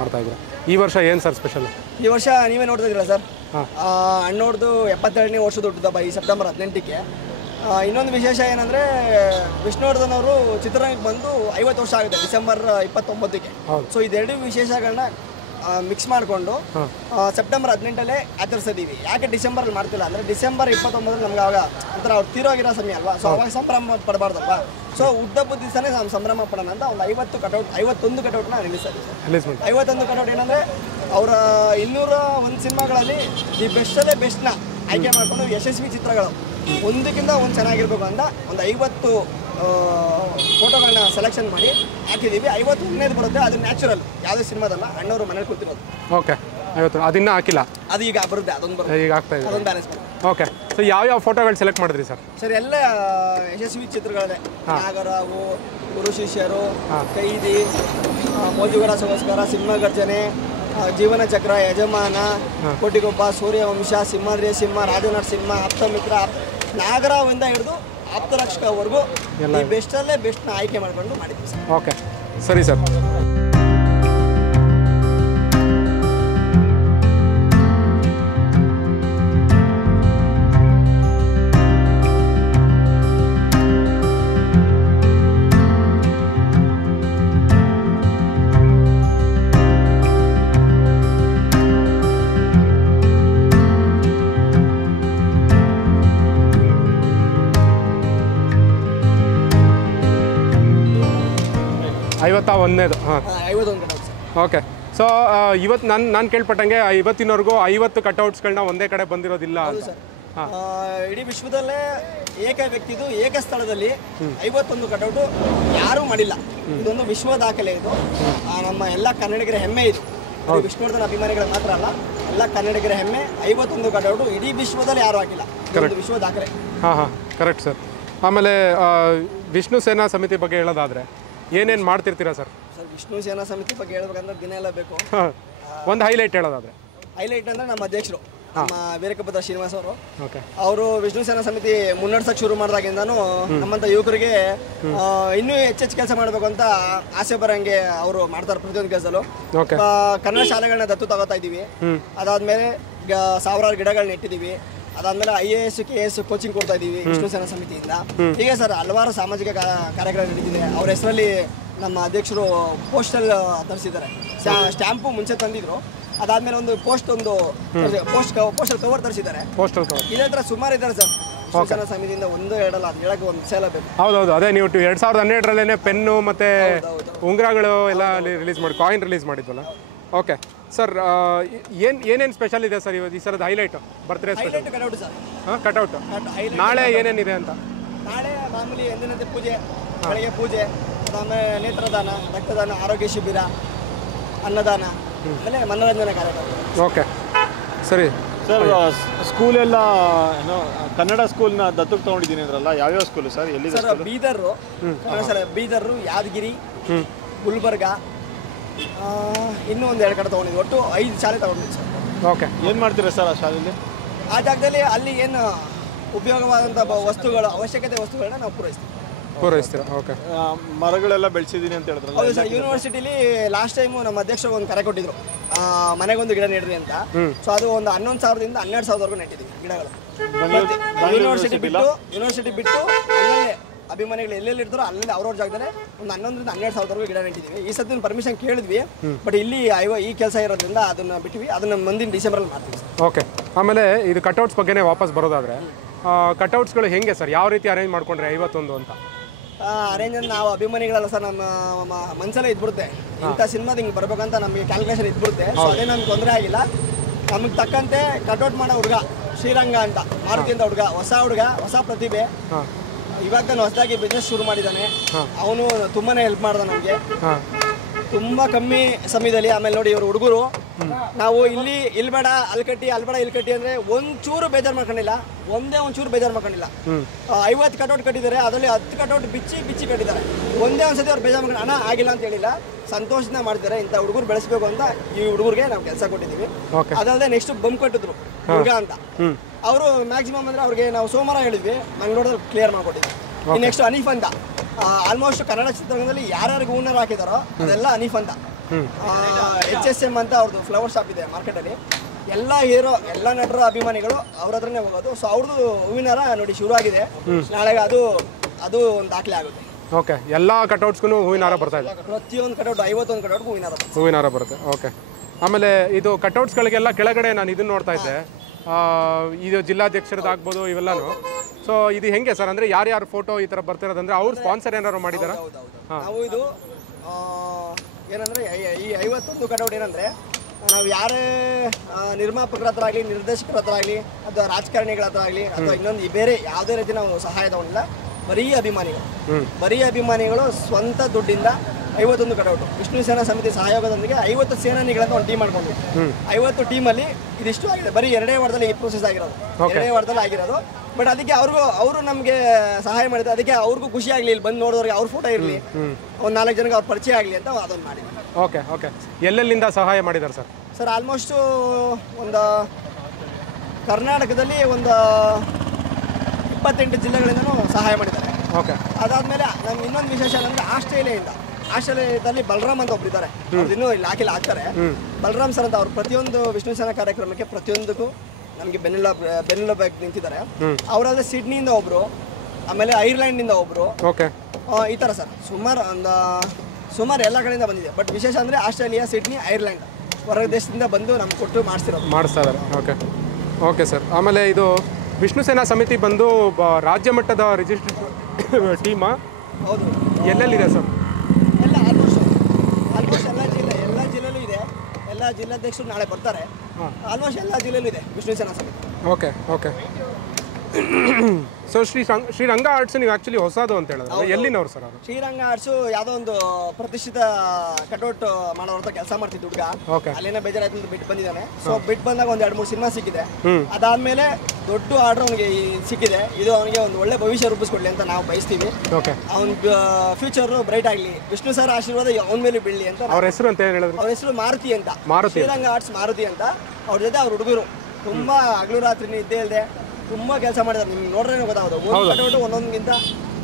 ಮಾಡ್ತಾ ಇದ್ದೀರಾ. ಈ ವರ್ಷ ಏನು ಸರ್ ಸ್ಪೆಷಲ್? ಈ ವರ್ಷ ನೀವೇ ನೋಡ್ತಾ ಇದ್ದೀರಾ ಸರ್, ಅಣ್ಣವ್ರದ್ದು 72ನೇ ವರ್ಷದ ಹುಟ್ಟುಹಬ್ಬ ಈ ಸೆಪ್ಟೆಂಬರ್ 18ಕ್ಕೆ. ಇನ್ನೊಂದು ವಿಶೇಷ ಏನಂದರೆ, ವಿಷ್ಣುವರ್ಧನ್ ಅವರು ಚಿತ್ರರಂಗಕ್ಕೆ ಬಂದು 50 ವರ್ಷ ಆಗುತ್ತೆ ಡಿಸೆಂಬರ್ 29ಕ್ಕೆ. ಸೊ ಇದೆರಡು ವಿಶೇಷಗಳನ್ನ ಮಿಕ್ಸ್ ಮಾಡಿಕೊಂಡು ಸೆಪ್ಟೆಂಬರ್ 18ಲ್ಲೇ ಆಚರಿಸಿದ್ದೀವಿ. ಯಾಕೆ ಡಿಸೆಂಬರಲ್ಲಿ ಮಾಡ್ತಿಲ್ಲ ಅಂದರೆ, ಡಿಸೆಂಬರ್ 29 ನಮ್ಗೆ ಆವಾಗ ಒಂಥರ ಅವ್ರು ತೀರೋಗಿರೋ ಸಮಯ ಅಲ್ವಾ, ಸೊ ಅವಾಗ ಸಂಭ್ರಮ ಪಡಬಾರ್ದಲ್ವ. ಸೊ ಹುಟ್ಟುಹಬ್ಬದ ದಿವಸನೇ ನಾವು ಸಂಭ್ರಮ ಪಡೋಣ ಅಂತ ಒಂದು 51 ಕಟೌಟ್ನ ರಿಲೀಸ್ ಆಗಿದೆ. 51 ಕಟೌಟ್ ಏನಂದರೆ, ಅವರ 201 ಸಿನಿಮಾಗಳಲ್ಲಿ ದಿ ಬೆಸ್ಟಲ್ಲೇ ಬೆಸ್ಟ್ನ ಆಯ್ಕೆ ಮಾಡಿಕೊಂಡು ಯಶಸ್ವಿ ಚಿತ್ರಗಳು ಒಂದಕ್ಕಿಂತ ಒಂದು ಚೆನ್ನಾಗಿರ್ಬೇಕು ಅಂತ ಒಂದು 50 ಫೋಟೋಗಳನ್ನ ಸೆಲೆಕ್ಷನ್ ಮಾಡಿ ಹಾಕಿದ್ದೀವಿ. 51ನೇದು ಬರುತ್ತೆ, ಅದು ನ್ಯಾಚುರಲ್, ಯಾವುದೇ ಸಿನಿಮಾದಲ್ಲ, ಅಣ್ಣವರು ಮನೇಲಿ ಕೂತಿರೋದು. ಓಕೆ, 50 ಅದಿನ್ನೂ ಹಾಕಿಲ್ಲ, ಅದು ಈಗ ಬರುತ್ತೆ, ಅದೊಂದು ಬರುತ್ತೆ, ಈಗ ಆಗ್ತಾ ಇದೆ, ಅದೊಂದು ಬ್ಯಾಲೆನ್ಸ್ ಬರುತ್ತೆ. ಓಕೆ. ಸೊ ಯಾವ ಫೋಟೋಗಳು ಸೆಲೆಕ್ಟ್ ಮಾಡಿದ್ರಿ ಸರ್? ಸರ್ ಎಲ್ಲ ಯಶಸ್ವಿ ಚಿತ್ರಗಳೇ, ನಾಗರಾವು, ಗುರು ಶಿಷ್ಯರು, ಕೈದಿ, ಮೋದಿಗರ ಸೋಗೋಸ್ಕರ, ಸಿಂಹ ಗರ್ಜನೆ, ಜೀವನ ಚಕ್ರ, ಯಜಮಾನ, ಕೋಟಿಗೊಬ್ಬ, ಸೂರ್ಯವಂಶ, ಸಿಂಹಾದ್ರಿಯ ಸಿಂಹ, ರಾಜನರಸಿಂಹ, ಆಪ್ತಮಿತ್ರ, ನಾಗರಾವಿಂದ ಹಿಡಿದು ಆಪ್ತರಕ್ಷಕವರೆಗೂ ಈ ಬೆಸ್ಟಲ್ಲೇ ಬೆಸ್ಟ್ನ ಆಯ್ಕೆ ಮಾಡಿಕೊಂಡು ಮಾಡಿದ್ವಿ ಸರ್. ಓಕೆ, ಸರಿ ಸರ್. ಒಂದೇದು 51 ಕಟೌಟ್ಸ್. ಓಕೆ. ಸೊ ಇವತ್ತು ನಾನು ಕೇಳ್ಪಟ್ಟಂಗೆ ಇವತ್ತಿನವರೆಗೂ 50 ಕಟೌಟ್ಸ್ಗಳನ್ನ ಒಂದೇ ಕಡೆ ಬಂದಿರೋದಿಲ್ಲ ಅಂತ. ಇಡೀ ವಿಶ್ವದಲ್ಲೇ ಏಕ ವ್ಯಕ್ತಿದು ಏಕ ಸ್ಥಳದಲ್ಲಿ 51 ಕಟೌಟು ಯಾರೂ ಮಾಡಿಲ್ಲ. ಇದೊಂದು ವಿಶ್ವ ದಾಖಲೆ. ಇದು ನಮ್ಮ ಎಲ್ಲ ಕನ್ನಡಿಗರ ಹೆಮ್ಮೆ. ಇದು ವಿಷ್ಣುವರ್ಧನ್ ಅಭಿಮಾನಿಗಳ ಮಾತ್ರ ಅಲ್ಲ, ಎಲ್ಲ ಕನ್ನಡಿಗರ ಹೆಮ್ಮೆ. 51 ಕಟೌಟು ಇಡೀ ವಿಶ್ವದಲ್ಲಿ ಯಾರೂ ಹಾಕಿಲ್ಲ, ವಿಶ್ವ ದಾಖಲೆ. ಹಾಂ, ಕರೆಕ್ಟ್ ಸರ್. ಆಮೇಲೆ ವಿಷ್ಣು ಸೇನಾ ಸಮಿತಿ ಬಗ್ಗೆ ಹೇಳೋದಾದರೆ ಏನೇನು ಮಾಡ್ತಿರ್ತೀರಾ ಸರ್? ಸರ್, ವಿಷ್ಣು ಸೇನಾ ಸಮಿತಿ ಬಗ್ಗೆ ಹೇಳ್ಬೇಕಂದ್ರೆ ದಿನ ಎಲ್ಲ ಬೇಕು. ಒಂದು ಹೈಲೈಟ್ ಹೇಳೋದಾದರೆ? ಹೈಲೈಟ್ ಅಂದರೆ ನಮ್ಮ ಅಧ್ಯಕ್ಷರು ನಮ್ಮ ವೀರಕಭದ್ರ ಶ್ರೀನಿವಾಸ್ ಅವರು ವಿಷ್ಣು ಸೇನಾ ಸಮಿತಿ ಮುನ್ನಡೆಸಕ್ಕೆ ಶುರು ಮಾಡಿದಾಗಿಂದನೂ ನಮ್ಮಂಥ ಯುವಕರಿಗೆ ಇನ್ನೂ ಹೆಚ್ಚೆಚ್ಚು ಕೆಲಸ ಮಾಡಬೇಕು ಅಂತ ಆಸೆ ಬರೋಂಗೆ ಅವರು ಮಾಡ್ತಾರೆ. ಪ್ರತಿಯೊಂದು ಕೆಲಸದಲ್ಲೂ ಕನ್ನಡ ಶಾಲೆಗಳನ್ನ ದತ್ತು ತಗೋತಾ ಇದ್ದೀವಿ. ಅದಾದಮೇಲೆ ಸಾವಿರಾರು ಗಿಡಗಳನ್ನ ಇಟ್ಟಿದ್ದೀವಿ. ಅದಾದಮೇಲೆ IAS KS ಕೋಚಿಂಗ್ ಕೊಡ್ತಾ ಇದ್ದೀವಿ ವಿಷ್ಣು ಸೇನಾ ಸಮಿತಿಯಿಂದ. ಹೀಗೆ ಸರ್ ಹಲವಾರು ಸಾಮಾಜಿಕ ಕಾರ್ಯಕ್ರಮ ನಡೀತಿದೆ. ಅವ್ರ ಹೆಸರಲ್ಲಿ ನಮ್ಮ ಅಧ್ಯಕ್ಷರು ಪೋಸ್ಟಲ್ ತರಿಸಿದ್ದಾರೆ. ಸ್ಟ್ಯಾಂಪು ಮುಂಚೆ ತಂದಿದ್ರು, ಅದಾದಮೇಲೆ ಒಂದು ಪೋಸ್ಟಲ್ ಕವರ್ ತರಿಸಿದ್ದಾರೆ. ಇದೇ ಥರ ಸುಮಾರು ಇದ್ದಾರೆ ಸರ್ ವಿಷ್ಣು ಸೇನಾ ಸಮಿತಿಯಿಂದ. ಒಂದು ಎರಡಲ್ಲ, ಅದು ಹೇಳಕ್ಕೆ ಒಂದು ಸೇಲ ಬೇಕು. ಹೌದೌದು, ಅದೇ ನೀವು 2012ರಲ್ಲೇ ಪೆನ್ನು ಮತ್ತು ಉಂಗುರಗಳು ಎಲ್ಲ ಕಾಯಿನ್ ರಿಲೀಸ್ ಮಾಡಿದ್ವಲ್ಲ. ಓಕೆ ಸರ್, ಏನೇನು ಸ್ಪೆಷಲ್ ಇದೆ ಸರ್ ಈ ಸಲದ highlight? Birthday special cutout sir. Cutout ನಾಳೆ ಏನೇನಿದೆ ಅಂತ? ನಾಳೆ ಮಾಮೂಲಿ ಎಂದಿನಂತೆ ಪೂಜೆ, ಬೆಳಗ್ಗೆ ಪೂಜೆ, ಅದಾದಮೇಲೆ ನೇತ್ರದಾನ, ರಕ್ತದಾನ, ಆರೋಗ್ಯ ಶಿಬಿರ, ಅನ್ನದಾನ, ಆಮೇಲೆ ಮನೋರಂಜನೆ ಕಾರ್ಯಕ್ರಮ. ಓಕೆ, ಸರಿ ಸರ್. ಸ್ಕೂಲೆಲ್ಲ ಏನೋ ಕನ್ನಡ ಸ್ಕೂಲ್ನ ದತ್ತಕ್ಕೆ ತೊಗೊಂಡಿದ್ದೀನಿ ಅಂದ್ರಲ್ಲ, ಯಾವ್ಯಾವ ಸ್ಕೂಲು ಸರ್? ಎಲ್ಲಿ ಸರ್? ಬೀದರು ಕನ್ನಡ ಶಾಲೆ, ಬೀದರು, ಯಾದಗಿರಿ, ಗುಲ್ಬರ್ಗ, ಇನ್ನೂ ಒಂದು 2 ಕಡೆ ತೊಗೊಂಡಿದ್ವಿ. ಒಟ್ಟು 5 ಶಾಲೆ ತೊಗೊಂಡಿದ್ವಿ ಸರ್. ಓಕೆ, ಏನು ಮಾಡ್ತೀರಾ ಸರ್ ಆ ಶಾಲೆಯಲ್ಲಿ? ಆ ಜಾಗದಲ್ಲಿ ಅಲ್ಲಿ ಏನು ಉಪಯೋಗವಾದಂಥ ವಸ್ತುಗಳು, ಅವಶ್ಯಕತೆ ವಸ್ತುಗಳನ್ನ ನಾವು ಪೂರೈಸ್ತೀವಿ. ಓಕೆ. ಮರಗಳೆಲ್ಲ ಬೆಳೆಸಿದ್ದೀನಿ ಅಂತ ಹೇಳಿದ್ರಲ್ಲ? ಹೌದು ಸರ್. ಯೂನಿವರ್ಸಿಟಿಲಿ ಲಾಸ್ಟ್ ಟೈಮು ನಮ್ಮ ಅಧ್ಯಕ್ಷರು ಒಂದು ಕರೆ ಕೊಟ್ಟಿದ್ರು, ಮನೆಗೊಂದು ಗಿಡ ನೆಡ್ರಿ ಅಂತ. ಸೊ ಅದು ಒಂದು 11,000ದಿಂದ 12,000ವರೆಗೂ ನೆಟ್ಟಿದ್ದೀವಿ ಗಿಡಗಳು. ಯೂನಿವರ್ಸಿಟಿ ಬಿಟ್ಟು ಅಲ್ಲೇ ಅಭಿಮಾನಿಗಳು ಎಲ್ಲೆಲ್ಲಿ ಇರ್ತಾರೋ ಅಲ್ಲೇ ಅವ್ರವ್ರ ಜಾಗದಲ್ಲಿ ಒಂದು 11ರಿಂದ 12,000ವರೆಗೂ ಗಿಡ ನೆಟ್ಟಿದ್ದೀವಿ. ಈ ಸತಿ ಪರ್ಮಿಷನ್ ಕೇಳಿದ್ವಿ, ಬಟ್ ಇಲ್ಲಿ ಈ ಕೆಲಸ ಇರೋದ್ರಿಂದ ಅದನ್ನು ಬಿಟ್ವಿ. ಅದನ್ನು ಮುಂದಿನ ಡಿಸೆಂಬರಲ್ಲಿ ಮಾಡ್ತೀವಿ ಸರ್. ಓಕೆ. ಆಮೇಲೆ ಇದು ಕಟೌಟ್ಸ್ ಬಗ್ಗೆನೇ ವಾಪಸ್ ಬರೋದಾದರೆ, ಕಟೌಟ್ಸ್ಗಳು ಹೆಂಗೆ ಸರ್? ಯಾವ ರೀತಿ ಅರೇಂಜ್ ಮಾಡ್ಕೊಂಡ್ರೆ 51 ಅಂತ? ಅರೇಂಜ್ ಅಂದ್ರೆ ನಾವು ಅಭಿಮಾನಿಗಳಲ್ಲ ಸರ್, ನಮ್ಮ ಮನಸ್ಸಲ್ಲೇ ಇದ್ಬಿಡುತ್ತೆ. ಇಂಥ ಸಿನಿಮಾದ ಹಿಂಗೆ ಬರ್ಬೇಕಂತ ನಮಗೆ ಕ್ಯಾಲ್ಕುಲೇಷನ್ ಇದ್ಬಿಡುತ್ತೆ. ಸೊ ಅದೇ ನಮ್ಗೆ ತೊಂದರೆ ಆಗಿಲ್ಲ. ನಮಗೆ ತಕ್ಕಂತೆ ಕಟೌಟ್ ಮಾಡೋ ಹುಡುಗ ಶ್ರೀರಂಗ ಅಂತ, ಮಾರುತಿ ಅಂತ ಹುಡುಗ, ಹೊಸ ಪ್ರತಿಭೆ. ಇವಾಗ ನಾನು ಹೊಸದಾಗಿ ಬಿಸ್ನೆಸ್ ಶುರು ಮಾಡಿದ್ದಾನೆ. ಅವನು ತುಂಬಾನೇ ಹೆಲ್ಪ್ ಮಾಡ್ದ ನಮಗೆ, ತುಂಬ ಕಮ್ಮಿ ಸಮಯದಲ್ಲಿ. ಆಮೇಲೆ ನೋಡಿ ಇವರು ಹುಡುಗರು, ನಾವು ಇಲ್ಲಿ ಬೇಡ ಅಲ್ಲಿ ಕಟ್ಟಿ, ಅಲ್ಲಿ ಬೇಡ ಇಲ್ಲಿ ಕಟ್ಟಿ ಅಂದರೆ ಒಂಚೂರು ಬೇಜಾರು ಮಾಡ್ಕೊಂಡಿಲ್ಲ. ಒಂಚೂರು ಬೇಜಾರು ಮಾಡ್ಕೊಂಡಿಲ್ಲ. 50 ಕಟೌಟ್ ಕಟ್ಟಿದ್ದಾರೆ, ಅದರಲ್ಲಿ 10 ಕಟೌಟ್ ಬಿಚ್ಚಿ ಕಟ್ಟಿದ್ದಾರೆ. ಒಂದೇ ಒಂದ್ಸತಿ ಅವ್ರು ಬೇಜಾರು ಮಾಡ್ಕೊಂಡು ಹಣ ಆಗಿಲ್ಲ ಅಂತ ಹೇಳಿಲ್ಲ, ಸಂತೋಷದಿಂದ ಮಾಡ್ತಾರೆ. ಇಂಥ ಹುಡುಗರು ಬೆಳೆಸಬೇಕು ಅಂತ ಈ ಹುಡುಗರಿಗೆ ನಾವು ಕೆಲಸ ಕೊಟ್ಟಿದ್ದೀವಿ. ಅದಲ್ಲದೆ ನೆಕ್ಸ್ಟ್ ಬಂಪ್ ಕಟ್ಟಿದ್ರು ಹುಡುಗ ಅಂತ, ಅವರು ಮ್ಯಾಕ್ಸಿಮಮ್ ಅಂದರೆ ಅವ್ರಿಗೆ ನಾವು ಸೋಮವಾರ ಹೇಳಿದ್ವಿ, ಮಂಗಳೂರಲ್ಲಿ ಕ್ಲಿಯರ್ ಮಾಡಿಕೊಟ್ಟಿದ್ವಿ. ನೆಕ್ಸ್ಟ್ ಅನೀಫ್ ಅಂತ, ಆಲ್ಮೋಸ್ಟ್ ಕನ್ನಡ ಚಿತ್ರರಂಗದಲ್ಲಿ ಯಾರ್ಯಾರಿಗೆ ಹೂನರ್ ಹಾಕಿದಾರೋ ಅದೆಲ್ಲ ಅನೀಫ್ ಅಂತ. HSM ಅಂತ ಅವ್ರದ್ದು ಫ್ಲವರ್ ಶಾಪ್ ಇದೆ ಮಾರ್ಕೆಟಲ್ಲಿ. ಎಲ್ಲ ಹೀರೋ ಎಲ್ಲ ನಟರ ಅಭಿಮಾನಿಗಳು ಅವ್ರ ಹತ್ರನೇ ಹೋಗೋದು. ಸೊ ಅವ್ರದ್ದು ಹೂವಿನ ಹಾರ ನೋಡಿ ಶುರು ಆಗಿದೆ. ನಾಳೆಗೆ ಅದು ಒಂದು ದಾಖಲೆ ಆಗುತ್ತೆ. ಓಕೆ, ಎಲ್ಲ ಕಟೌಟ್ಸ್ಗೂ ಹೂವಿನ ಹಾರ ಬರ್ತಾ ಇದೆ. ಪ್ರತಿಯೊಂದು ಕಟೌಟ್ 51 ಕಟೌಟ್ಗೂ ಹೂವಿನ ಹಾರ ಬರುತ್ತೆ. ಓಕೆ, ಆಮೇಲೆ ಇದು ಕಟೌಟ್ಸ್ಗಳಿಗೆಲ್ಲ ಕೆಳಗಡೆ ನಾನು ಇದನ್ನು ನೋಡ್ತಾ ಇದ್ದೆ, ಇದು ಜಿಲ್ಲಾಧ್ಯಕ್ಷರದ್ದಾಗ್ಬೋದು ಇವೆಲ್ಲನೂ. ಸೊ ಇದು ಹೆಂಗೆ ಸರ್, ಅಂದರೆ ಯಾರ್ಯಾರು ಫೋಟೋ ಈ ಥರ ಬರ್ತಿರೋದಂದ್ರೆ ಅವ್ರು ಸ್ಪಾನ್ಸರ್ ಏನಾದ್ರು ಮಾಡಿದಾರ? ನಾವು ಇದು ಏನಂದರೆ ಈ 51 ಕಟೌಟ್ ಏನಂದರೆ ನಾವು ಯಾರೇ ನಿರ್ಮಾಪಕರ ಹತ್ರ ಆಗಲಿ, ನಿರ್ದೇಶಕರ ಹತ್ರ ಆಗಲಿ, ಅಥವಾ ರಾಜಕಾರಣಿಗಳ ಹತ್ರ ಆಗಲಿ, ಅಥವಾ ಇನ್ನೊಂದು ಬೇರೆ ಯಾವುದೇ ರೀತಿ ನಾವು ಸಹಾಯ ತಗೊಂಡಿಲ್ಲ. ಬರೀ ಅಭಿಮಾನಿಗಳು ಸ್ವಂತ ದುಡ್ಡಿಂದ 51 ಕಟೌಟು ವಿಷ್ಣು ಸೇನಾ ಸಮಿತಿ ಸಹಯೋಗದೊಂದಿಗೆ 50 ಸೇನಾನಿಗಳಂತ ಒಂದು ಟೀಮ್ ಮಾಡ್ಕೊಂಡು 50 ಟೀಮಲ್ಲಿ ಇದಿಷ್ಟು ಆಗಿದೆ. ಬರೀ 2 ವಾರದಲ್ಲಿ ಈ ಪ್ರೋಸೆಸ್ ಆಗಿರೋದು, 2 ವಾರದಲ್ಲಿ ಆಗಿರೋದು. ಬಟ್ ಅದಕ್ಕೆ ಅವರು ನಮಗೆ ಸಹಾಯ ಮಾಡಿದ್ರು. ಅದಕ್ಕೆ ಅವ್ರಿಗೂ ಖುಷಿ ಆಗಲಿ, ಇಲ್ಲಿ ಬಂದು ನೋಡೋರಿಗೆ ಅವ್ರ ಫೋಟೋ ಇರಲಿ, ಒಂದು 4 ಜನಕ್ಕೆ ಅವ್ರ ಪರಿಚಯ ಆಗಲಿ ಅಂತ ಅದೊಂದು ಮಾಡಿದ್ವಿ. ಓಕೆ ಓಕೆ, ಎಲ್ಲೆಲ್ಲಿಂದ ಸಹಾಯ ಮಾಡಿದ್ದಾರೆ ಸರ್? ಸರ್ ಆಲ್ಮೋಸ್ಟು ಒಂದು ಕರ್ನಾಟಕದಲ್ಲಿ ಒಂದು 28 ಜಿಲ್ಲೆಗಳಿಂದನೂ ಸಹಾಯ ಮಾಡಿದ್ದಾರೆ. ಓಕೆ, ಅದಾದಮೇಲೆ ನಮ್ಗೆ ಇನ್ನೊಂದು ವಿಶೇಷ ಏನಂದರೆ ಆಸ್ಟ್ರೇಲಿಯಾದಲ್ಲಿ ಬಲರಾಮ್ ಅಂತ ಒಬ್ರು ಇದ್ದಾರೆ. ಅವ್ರು ಇನ್ನೂ ಇಲ್ಲಿ ಹಾಕ್ತಾರೆ. ಬಲರಾಮ್ ಸರ್ ಅಂತ ಅವ್ರು ಪ್ರತಿಯೊಂದು ವಿಷ್ಣು ಸೇನಾ ಕಾರ್ಯಕ್ರಮಕ್ಕೆ ಪ್ರತಿಯೊಂದಕ್ಕೂ ನಮಗೆ ಬೆನ್ನೆಲುಬಾಗಿ ನಿಂತಿದ್ದಾರೆ. ಅವರಾದ್ರೆ ಸಿಡ್ನಿಯಿಂದ ಒಬ್ರು, ಆಮೇಲೆ ಐರ್ಲೆಂಡ್ನಿಂದ ಒಬ್ರು. ಓಕೆ, ಈ ಥರ ಸರ್ ಸುಮಾರು ಎಲ್ಲ ಕಡೆಯಿಂದ ಬಂದಿದೆ. ಬಟ್ ವಿಶೇಷ ಅಂದರೆ ಆಸ್ಟ್ರೇಲಿಯಾ, ಸಿಡ್ನಿ, ಐರ್ಲೆಂಡ್ ಹೊರ ದೇಶದಿಂದ ಬಂದು ನಮ್ಗೆ ಕೊಟ್ಟು ಮಾಡಿಸ್ತಾ ಇದ್ದಾರೆ. Okay okay sir. ಆಮೇಲೆ ಇದು ವಿಷ್ಣು ಸೇನಾ ಸಮಿತಿ ಬಂದು ರಾಜ್ಯ ಮಟ್ಟದ ರಿಜಿಸ್ಟ್ರೇಷನ್ ಟೀಮಾ? ಹೌದು. ಎಲ್ಲೆಲ್ಲಿದೆ ಸರ್? ಎಲ್ಲ ಆಲ್ಮೋಸ್ಟ್ ಎಲ್ಲ ಜಿಲ್ಲೆಯಲ್ಲೂ ಇದೆ. ಎಲ್ಲ ಜಿಲ್ಲಾಧ್ಯಕ್ಷರು ನಾಳೆ ಬರ್ತಾರೆ. ಆಲ್ಮೋಸ್ಟ್ ಎಲ್ಲ ಜಿಲ್ಲೆಯಲ್ಲೂ ಇದೆ Vishnu Sena Samiti. Okay okay. So Sriranga arts ನೀವು ಆ್ಯಕ್ಚುಲಿ ಹೊಸದು ಅಂತ ಹೇಳಿದ್ರೆ ಎಲ್ಲಿನವ್ರು ಸರ್ ಅದು? ಶ್ರೀರಂಗ ಆರ್ಟ್ಸು ಯಾವುದೋ ಒಂದು ಪ್ರತಿಷ್ಠಿತ ಕಟೌಟ್ ಮಾಡೋರ್ಥ ಕೆಲಸ ಮಾಡ್ತಿದ್ದು ಹುಡುಗ. ಅಲ್ಲೇನೋ ಬೇಜಾರಾಯ್ತು ಅಂತ ಬಿಟ್ಟು ಬಂದಿದ್ದಾನೆ. ಸೊ ಬಿಟ್ಟು ಬಂದಾಗ ಒಂದು 2-3 ಸಿನಿಮಾ ಸಿಕ್ಕಿದೆ. ಅದಾದಮೇಲೆ ದೊಡ್ಡ ಆರ್ಡರ್ ಅವನಿಗೆ ಸಿಕ್ಕಿದೆ. ಇದು ಅವನಿಗೆ ಒಂದು ಒಳ್ಳೆ ಭವಿಷ್ಯ ರೂಪಿಸ್ಕೊಡ್ಲಿ ಅಂತ ನಾವು ಬಯಸ್ತೀವಿ. ಅವನ ಫ್ಯೂಚರ್ ಬ್ರೈಟ್ ಆಗಲಿ, ವಿಷ್ಣು ಸರ್ ಆಶೀರ್ವಾದ ಅವನ ಮೇಲೆ ಬೀಳಲಿ ಅಂತ. ಅವ್ರ ಹೆಸರು ಅಂತ ಹೇಳಿದ್ರು? ಅವ್ರ ಹೆಸರು ಮಾರುತಿ ಅಂತ. ಶ್ರೀರಂಗ ಆರ್ಟ್ಸ್ ಮಾರುತಿ ಅಂತ. ಅವ್ರ ಜೊತೆ ಅವ್ರ ಹುಡುಗರು ತುಂಬ ಹಗಲು ರಾತ್ರಿ ಇದ್ದೇ ಇಲ್ಲದೆ ತುಂಬ ಕೆಲಸ ಮಾಡಿದ್ದಾರೆ. ನಿಮ್ಗೆ ನೋಡ್ರೆ ಗೊತ್ತಾಗೋದು. ಒಂದು ಕಟೌಟು ಒಂದೊಂದಿಗಿಂತ.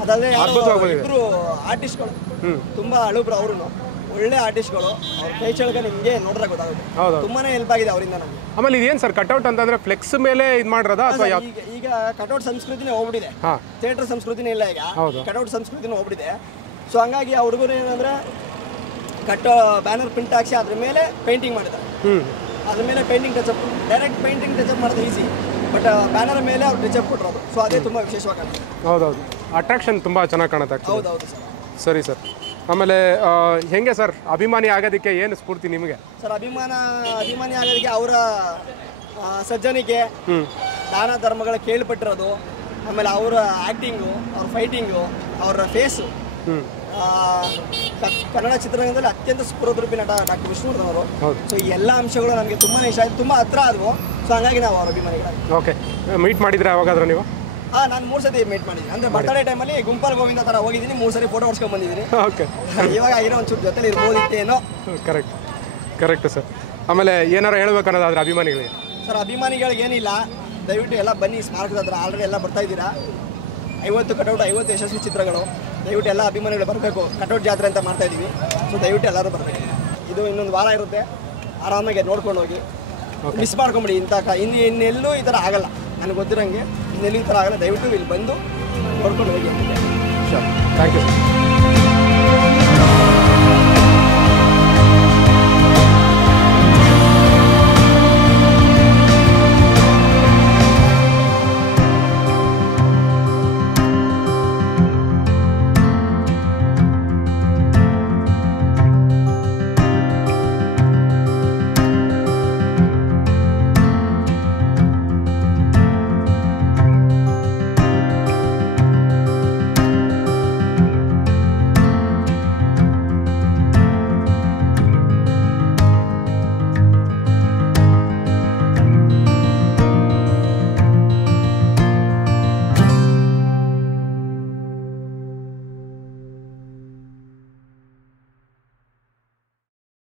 ಅದಲ್ಲದೆ ಇಬ್ಬರು ಆರ್ಟಿಸ್ಟ್ಗಳು ತುಂಬ ಹಳುಬ್ರು, ಅವರು ಒಳ್ಳೆ ಆರ್ಟಿಸ್ಟ್ಗಳು. ಅವ್ರ ಕೈ ಚಳಕ ನಿಮಗೆ ನೋಡ್ರೆ ಗೊತ್ತಾಗುತ್ತೆ. ತುಂಬಾನೇ ಹೆಲ್ಪ್ ಆಗಿದೆ ಅವರಿಂದ ನಮಗೆ. ಆಮೇಲೆ ಇದೇನು ಸರ್ ಕಟೌಟ್ ಅಂತಂದ್ರೆ ಫ್ಲೆಕ್ಸ್ ಮೇಲೆ ಇದು ಮಾಡಿರೋದಾ ಅಥವಾ ಈಗ ಕಟೌಟ್ ಸಂಸ್ಕೃತಿನೇ ಹೋಗ್ಬಿಟ್ಟಿದೆ. ಥಿಯೇಟರ್ ಸಂಸ್ಕೃತಿನೇ ಇಲ್ಲ ಈಗ, ಕಟೌಟ್ ಸಂಸ್ಕೃತಿನೇ ಹೋಗ್ಬಿಟ್ಟಿದೆ. ಸೊ ಹಂಗಾಗಿ ಆ ಹುಡುಗರು ಏನಂದ್ರೆ ಬ್ಯಾನರ್ ಪ್ರಿಂಟ್ ಹಾಕ್ಸಿ ಅದ್ರ ಮೇಲೆ ಪೇಂಟಿಂಗ್ ಮಾಡಿದ್ದಾರೆ. ಅದ್ರ ಮೇಲೆ painting touch-up, direct painting touch-up ಮಾಡೋದು ಈಸಿ. ಬಟ್ ಬ್ಯಾನರ್ ಮೇಲೆ ಅವ್ರು ಟಚಪ್ ಕೊಟ್ಟಿರೋದು. ಸೊ ಅದೇ ತುಂಬ ವಿಶೇಷವಾಗಿ ಕಾಣುತ್ತೆ. ಹೌದೌದು, ಅಟ್ರಾಕ್ಷನ್ ತುಂಬ ಚೆನ್ನಾಗಿ ಕಾಣುತ್ತೆ. ಹೌದೌದು ಸರ್. ಸರಿ ಸರ್. ಆಮೇಲೆ ಹೆಂಗೆ ಸರ್ ಅಭಿಮಾನಿ ಆಗೋದಕ್ಕೆ ಏನು ಸ್ಫೂರ್ತಿ ನಿಮಗೆ? ಸರ್ ಅಭಿಮಾನಿ ಆಗೋದಕ್ಕೆ ಅವರ ಸಜ್ಜನಿಕೆ, ದಾನ ಧರ್ಮಗಳ ಕೇಳ್ಪಟ್ಟಿರೋದು, ಆಮೇಲೆ ಅವರ ಆ್ಯಕ್ಟಿಂಗು, ಅವ್ರ ಫೈಟಿಂಗು, ಅವರ ಫೇಸು. ಕನ್ನಡ ಚಿತ್ರರಂಗದಲ್ಲಿ ಅತ್ಯಂತ ಸ್ಫೂರ್ತಿ ನಟ ಡಾಕ್ಟರ್ ವಿಷ್ಣುವರ್ಧನ್ ಅವರು. ಸೊ ಈ ಎಲ್ಲ ಅಂಶಗಳು ನಮಗೆ ತುಂಬಾ ಇಷ್ಟ ಆಯಿತು, ತುಂಬ ಹತ್ರ ಆದವು. ಸೊ ಹಂಗಾಗಿ ನಾವು ಅವ್ರ ಅಭಿಮಾನಿಗಳಾಗಿ. ಓಕೆ, ಮೀಟ್ ಮಾಡಿದ್ರೆ ಯಾವಾಗಾದ್ರೂ ನೀವು? ನಾನು 3 ಸತಿ ಮೀಟ್ ಮಾಡಿದ್ದೀನಿ. ಅಂದರೆ ಬರ್ತಡೇ ಟೈಮಲ್ಲಿ ಗುಂಪಲ್ ಗೋವಿಂದ ಥರ ಹೋಗಿದ್ದೀನಿ, 3 ಸರಿ ಫೋಟೋ ಹೊಡ್ಸ್ಕೊಂಡು ಬಂದಿದ್ದೀನಿ. ಓಕೆ, ಇವಾಗ ಆಗಿರೋ ಒಂಚೂರು ಜೊತೆಲಿ ಇರ್ಬೋದಿತ್ತೇನೋ. Correct sir. ಆಮೇಲೆ ಏನಾರು ಹೇಳ್ಬೇಕನ್ನೋದಾದ್ರೆ ಅಭಿಮಾನಿಗಳಿಗೆ? ಸರ್ ಅಭಿಮಾನಿಗಳಿಗೆ ಏನಿಲ್ಲ, ದಯವಿಟ್ಟು ಎಲ್ಲ ಬನ್ನಿ ಸ್ಮಾರಕದ ಹತ್ರ. ಆಲ್ರೆಡಿ ಎಲ್ಲ ಬರ್ತಾ ಇದ್ದೀರಾ. 50 ಕಟೌಟ್, 50 ಯಶಸ್ವಿ ಚಿತ್ರಗಳು. ದಯವಿಟ್ಟು ಎಲ್ಲ ಅಭಿಮಾನಿಗಳು ಬರಬೇಕು. ಕಟೌಟ್ ಜಾತ್ರೆ ಅಂತ ಮಾಡ್ತಾ ಇದ್ದೀವಿ. ಸೊ ದಯವಿಟ್ಟು ಎಲ್ಲರೂ ಬರಬೇಕು. ಇದು ಇನ್ನೊಂದು ವಾರ ಇರುತ್ತೆ, ಆರಾಮಾಗಿ ನೋಡ್ಕೊಂಡು ಹೋಗಿ. ಮಿಸ್ ಮಾಡ್ಕೊಂಬಿಡಿ. ಇನ್ನೆಲ್ಲೂ ಈ ಥರ ಆಗಲ್ಲ, ನನಗೆ ಗೊತ್ತಿರೋಂಗೆ ಇನ್ನೆಲ್ಲೂ ಈ ಥರ ಆಗಲ್ಲ. ದಯವಿಟ್ಟು ಇಲ್ಲಿ ಬಂದು ನೋಡ್ಕೊಂಡು ಹೋಗಿ. Thank you sir.